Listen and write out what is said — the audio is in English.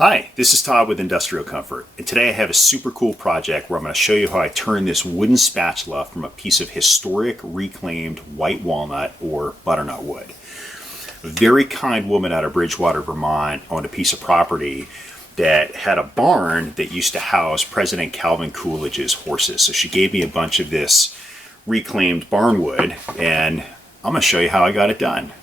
Hi, this is Todd with Industrial Comfort, and today I have a super cool project where I'm going to show you how I turn this wooden spatula from a piece of historic reclaimed white walnut or butternut wood. A very kind woman out of Bridgewater, Vermont owned a piece of property that had a barn that used to house President Calvin Coolidge's horses. So she gave me a bunch of this reclaimed barn wood, and I'm going to show you how I got it done.